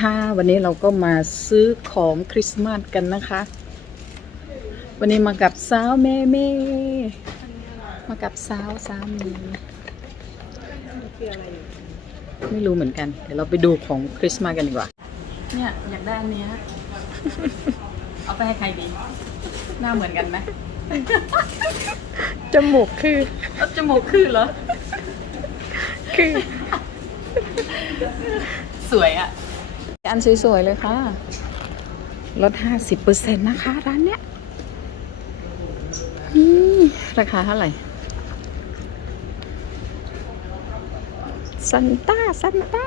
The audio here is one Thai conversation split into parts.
ค่ะ วันนี้เราก็มาซื้อของคริสต์มาสกันนะคะ วันนี้มากับสาวเมเม่มากับสาวสามีไม่รู้เหมือนกัน เดี๋ยวเราไปดูของคริสต์มาสกันดีกว่า เนี่ยอยากได้อันเนี้ยเอาไปให้ใครดี หน้าเหมือนกันไหมจมูกคือเอาจมูกคือเหรอ คือ สวยอะ อันสวยๆเลยค่ะ ลด 50%นะคะ ร้านเนี้ยนี่ราคาเท่าไหร่ ซันต้า ซันต้า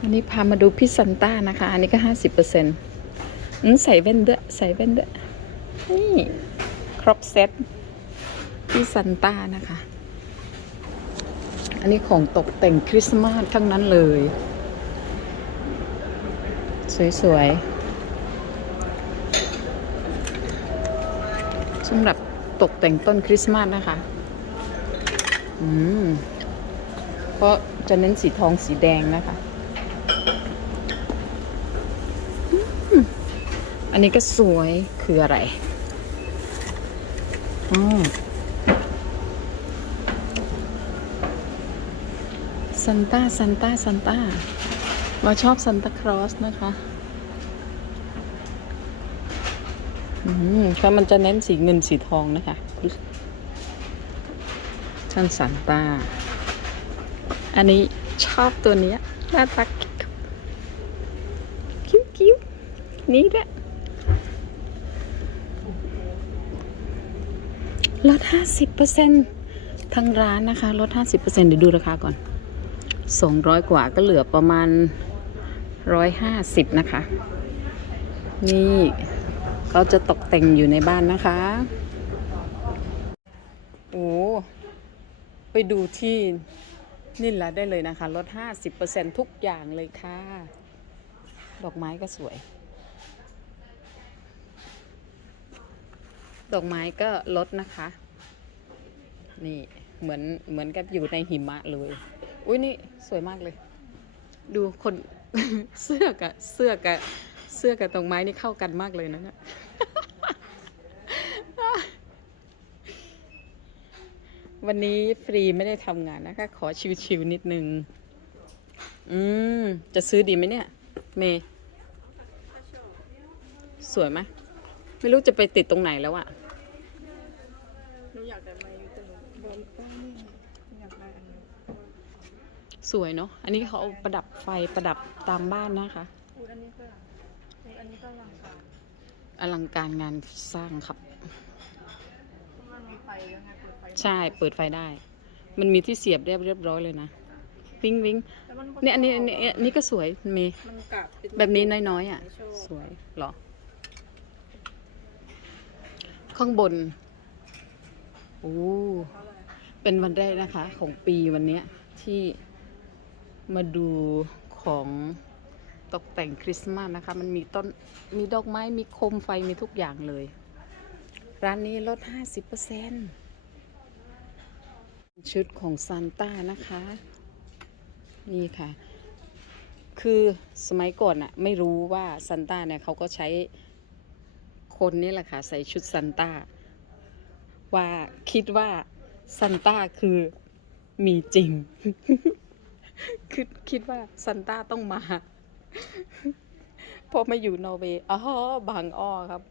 วันนี้พามาดูพี่ซันต้านะคะ อันนี้ก็ 50%อืมใส่แว่นด้วย ใส่แว่นด้วย นี่ ครบเซ็ตพี่ซันต้านะคะ อันนี้ของตกแต่งคริสต์มาสทั้งนั้นเลย สวยๆสำหรับตกแต่งต้นคริสต์มาสนะคะ อืมเพราะจะเน้นสีทองสีแดงนะคะ อันนี้ก็สวยคืออะไรอ๋อ ซันต้าซันต้าซันต้าเราชอบซันตาครอสนะคะอืมค่ะมันจะเน้นสีเงินสีทองนะคะท่านซันต้า อันนี้ชอบตัวนี้น่ารักคิ้วคิ้วนี่แหละลดห้าสิบเปอร์เซ็นต์ทั้งร้านนะคะ ลดห้าสิบเปอร์เซ็นต์เดี๋ยวดูราคาก่อน สองร้อยกว่าก็เหลือประมาณร้อยห้าสิบนะคะ นี่เขาจะตกแต่งอยู่ในบ้านนะคะ โอ้ไปดูที่นี่แหละได้เลยนะคะ ลด 50%ทุกอย่างเลยค่ะ ดอกไม้ก็สวย ดอกไม้ก็ลดนะคะ นี่เหมือนเหมือนกับอยู่ในหิมะเลย อุ้ยนี่สวยมากเลย ดูคนเสื้อกับเสื้อกับเสื้อกับตรงไม้นี่เข้ากันมากเลยนะเนี่ยวันนี้ฟรีไม่ได้ทำงานนะคะ ขอชิวๆนิดนึง อืม จะซื้อดีไหมเนี่ย เมย์สวยไหมไม่รู้จะไปติดตรงไหนแล้วอะหนูอยากได้มาอยู่ตรงบนป้ายนี่อยากได้อันนี้ สวยเนาะ อันนี้เขาเอาประดับไฟประดับตามบ้านนะคะอูอันนี้ก็อูอันนี้ก็ลังการอลังการงานสร้างครับเพราะว่ามีไฟแล้วไงเปิดไฟใช่เปิดไฟได้ มันมีที่เสียบเรียบเรียบร้อยเลยนะวิงวิงแต่มันเนี่ยอันนี้อันนี้อันนี้ก็สวยเมย์มันกลับเป็นแบบนี้น้อยๆอะไม่ชอบสวยเหรอ ข้างบนโอ้เท่าไหร่เป็นวันแรกนะคะ ของปีวันเนี้ยที่ มาดูของตกแต่งคริสต์มาสนะคะ มันมีต้น มีดอกไม้ มีโคมไฟ มีทุกอย่างเลย ร้านนี้ลด 50%ชุดของซานต้านะคะ นี่ค่ะ คือสมัยก่อนอะไม่รู้ว่าซันต้าเนี่ยเขาก็ใช้คนนี่แหละค่ะ ใส่ชุดซันต้า ว่าคิดว่าซันต้าคือมีจริง คือคิดว่าซันต้าต้องมา พอมาอยู่นอร์เวย์อ๋อบางอ้อครับ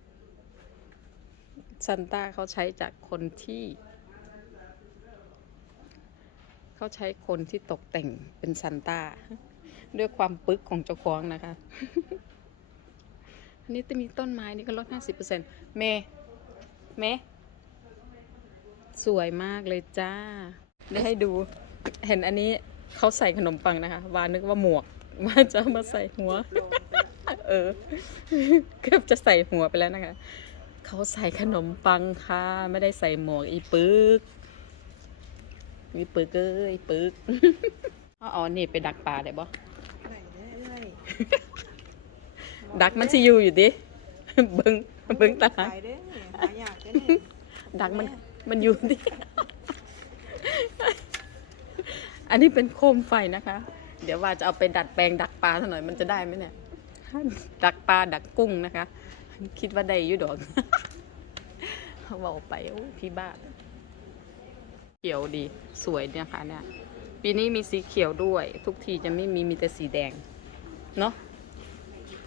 ซันต้าเขาใช้จากคนที่ เขาใช้คนที่ตกแต่งเป็นซันต้าด้วยความปึกของเจ้าของนะคะ อันนี้จะมีต้นไม้นี่ก็ลด50%เมเมสวยมากเลยจ้า ได้ให้ดู เห็นอันนี้ เขาใส่ขนมปังนะคะวานึกว่าหมวกว่าจะเอามาใส่หัว เออ เกือบจะใส่หัวไปแล้วนะคะ เขาใส่ขนมปังค่ะ ไม่ได้ใส่หมวกอีปึกมีปึกเอ้ยปึกเอาเอานี่ไปดักปลาได้บ่ไหนได้ได้ดักมันสิอยู่อยู่ดิเบิงเบิงตาขายได้เนี่ยหาอยากได้เนี่ยดักมันมันอยู่ดิ อันนี้เป็นโคมไฟนะคะ เดี๋ยวว่าจะเอาไปดัดแปลงดักปลาหน่อยมันจะได้ไหมเนี่ย ดักปลาดักกุ้งนะคะ คิดว่าได้อยู่ดอกเขาบอกไปพี่บ้าเขียวดีสวยเนี่ยค่ะเนี่ยปีนี้มีสีเขียวด้วย ทุกทีจะไม่มีมีแต่สีแดง เนาะ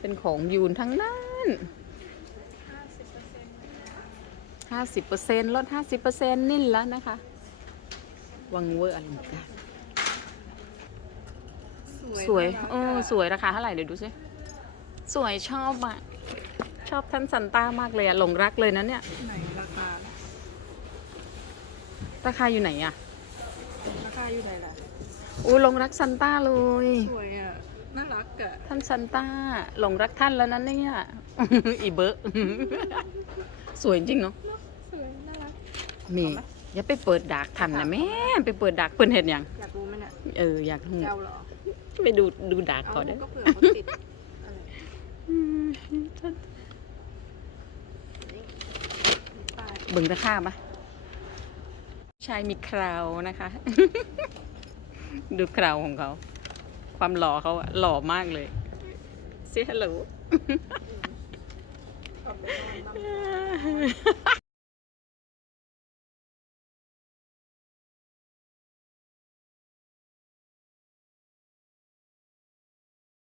เป็นของยูนทั้งนั้นห้าสิบเปอร์เซ็นต์ลดห้าสิบเปอร์เซ็นต์นิ่นแล้วนะคะ วังเวอร์อลังการ สวยน่ารักเอออะสวยราคาเท่าไหร่เดี๋ยวดูสิสวยชอบอะชอบท่านซันต้ามากเลยอะหลงรักเลยนะเนี่ยไหนราคาราคาอยู่ไหนอะราคาอยู่ไหนล่ะอู้หลงรักซันต้าเลยสวยอะน่ารักอะท่านซันต้าหลงรักท่านแล้วนั้นเนี่ยอีเบอะสวยจริงเนาะสวยน่ารักนี่อย่าไปเปิดดากทันนะแม่ไปเปิดดากเปิดเห็นยังอยากรู้ไหมเนี่ยเอออยากรู้จะเอาเหรอ ไปดูดูดากเอาก่อนเด้อก็เผื่อเขาติดอะไรป้ายเบิ่งราคาปะชายมีคราวนะคะ ดูคราวของเขา ความหล่อเขาอะหล่อมากเลยเสียฮัลโหลขอบคุณมาก